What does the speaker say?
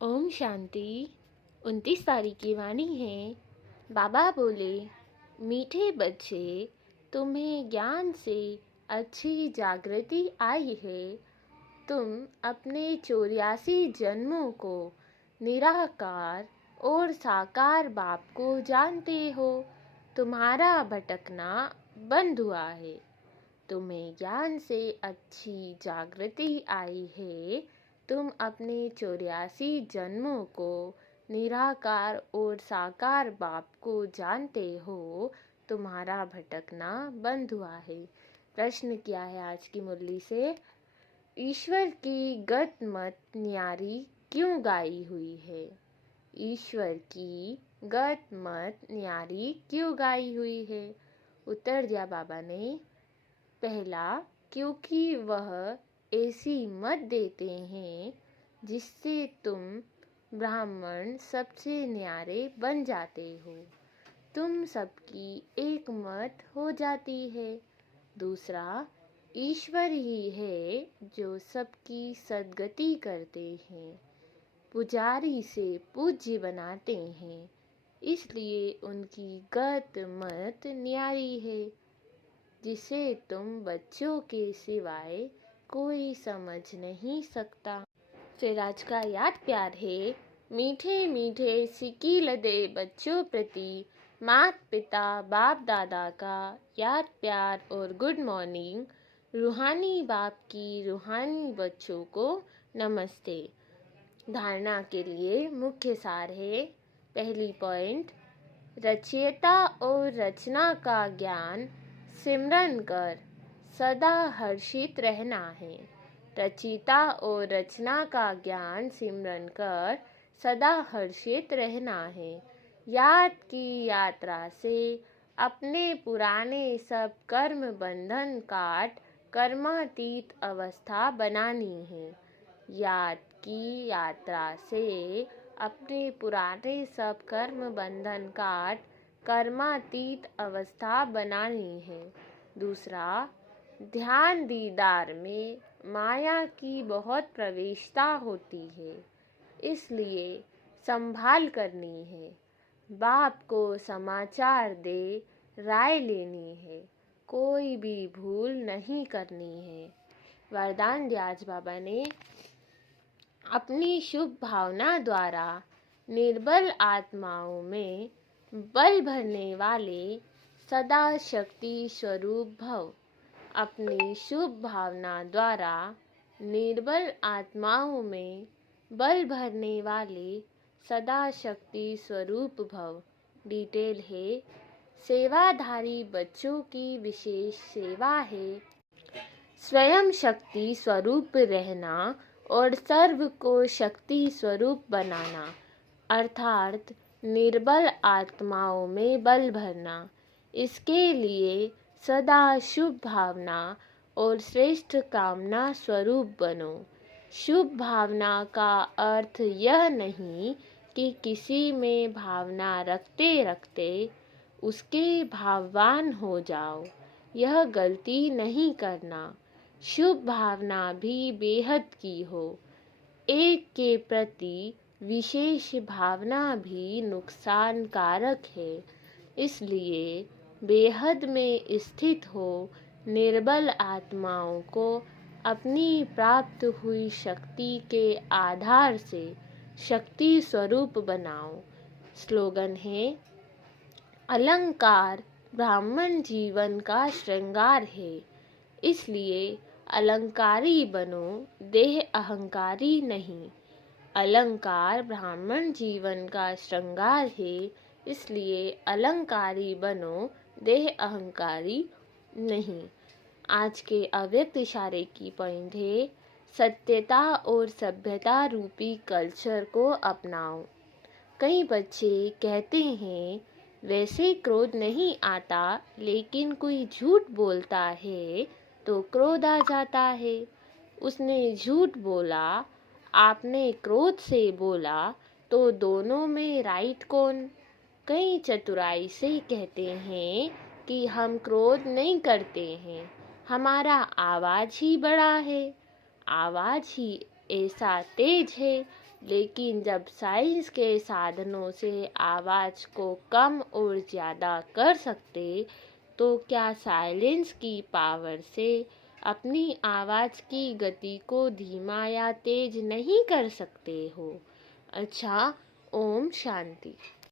ओम शांति। 29 तारीख की वाणी है। बाबा बोले, मीठे बच्चे, तुम्हें ज्ञान से अच्छी जागृति आई है। तुम अपने 84 जन्मों को निराकार और साकार बाप को जानते हो। तुम्हारा भटकना बंद हुआ है। तुम्हें ज्ञान से अच्छी जागृति आई है। तुम अपने 84 जन्मों को निराकार और साकार बाप को जानते हो। तुम्हारा भटकना बंद हुआ है। प्रश्न क्या है आज की मुरली से? ईश्वर की गत मत न्यारी क्यों गाई हुई है? ईश्वर की गत मत न्यारी क्यों गाई हुई है? उत्तर दिया बाबा ने, पहला, क्योंकि वह ऐसी मत देते हैं जिससे तुम ब्राह्मण सबसे न्यारे बन जाते हो। तुम सबकी एक मत हो जाती है। दूसरा, ईश्वर ही है जो सबकी सद्गति करते हैं, पुजारी से पूज्य बनाते हैं, इसलिए उनकी गत मत न्यारी है, जिसे तुम बच्चों के सिवाय कोई समझ नहीं सकता। फिर आज का याद प्यार है। मीठे मीठे सिकी लदे बच्चों प्रति माता पिता बाप दादा का याद प्यार और गुड मॉर्निंग। रूहानी बाप की रूहानी बच्चों को नमस्ते। धारणा के लिए मुख्य सार है। पहली पॉइंट, रचयिता और रचना का ज्ञान सिमरन कर सदा हर्षित रहना है। रचयिता और रचना का ज्ञान सिमरन कर सदा हर्षित रहना है। याद की यात्रा से अपने पुराने सब कर्म बंधन काट कर्मातीत अवस्था बनानी है। याद की यात्रा से अपने पुराने सब कर्म बंधन काट कर्मातीत अवस्था बनानी है। दूसरा, ध्यान दीदार में माया की बहुत प्रवेशता होती है, इसलिए संभाल करनी है। बाप को समाचार दे राय लेनी है, कोई भी भूल नहीं करनी है। वरदान दिया आज बाबा ने, अपनी शुभ भावना द्वारा निर्बल आत्माओं में बल भरने वाले सदा शक्ति स्वरूप भव। अपनी शुभ भावना द्वारा निर्बल आत्माओं में बल भरने वाले सदा शक्ति स्वरूप भव। डिटेल है, सेवाधारी बच्चों की विशेष सेवा है स्वयं शक्ति स्वरूप रहना और सर्व को शक्ति स्वरूप बनाना, अर्थात निर्बल आत्माओं में बल भरना। इसके लिए सदा शुभ भावना और श्रेष्ठ कामना स्वरूप बनो। शुभ भावना का अर्थ यह नहीं कि किसी में भावना रखते रखते उसके भाववान हो जाओ, यह गलती नहीं करना। शुभ भावना भी बेहद की हो। एक के प्रति विशेष भावना भी नुकसानकारक है, इसलिए बेहद में स्थित हो निर्बल आत्माओं को अपनी प्राप्त हुई शक्ति के आधार से शक्ति स्वरूप बनाओ। स्लोगन है, अलंकार ब्राह्मण जीवन का श्रृंगार है, इसलिए अलंकारी बनो, देह अहंकारी नहीं। अलंकार ब्राह्मण जीवन का श्रृंगार है, इसलिए अलंकारी बनो, देह अहंकारी नहीं। आज के अव्यक्त इशारे की पॉइंट है, सत्यता और सभ्यता रूपी कल्चर को अपनाओ। कई बच्चे कहते हैं, वैसे क्रोध नहीं आता, लेकिन कोई झूठ बोलता है तो क्रोध आ जाता है। उसने झूठ बोला, आपने क्रोध से बोला, तो दोनों में राइट कौन? कई चतुराई से कहते हैं कि हम क्रोध नहीं करते हैं, हमारा आवाज ही बड़ा है। आवाज ही ऐसा तेज है लेकिन जब साइंस के साधनों से आवाज़ को कम और ज़्यादा कर सकते, तो क्या साइलेंस की पावर से अपनी आवाज़ की गति को धीमा या तेज नहीं कर सकते हो? अच्छा, ओम शांति।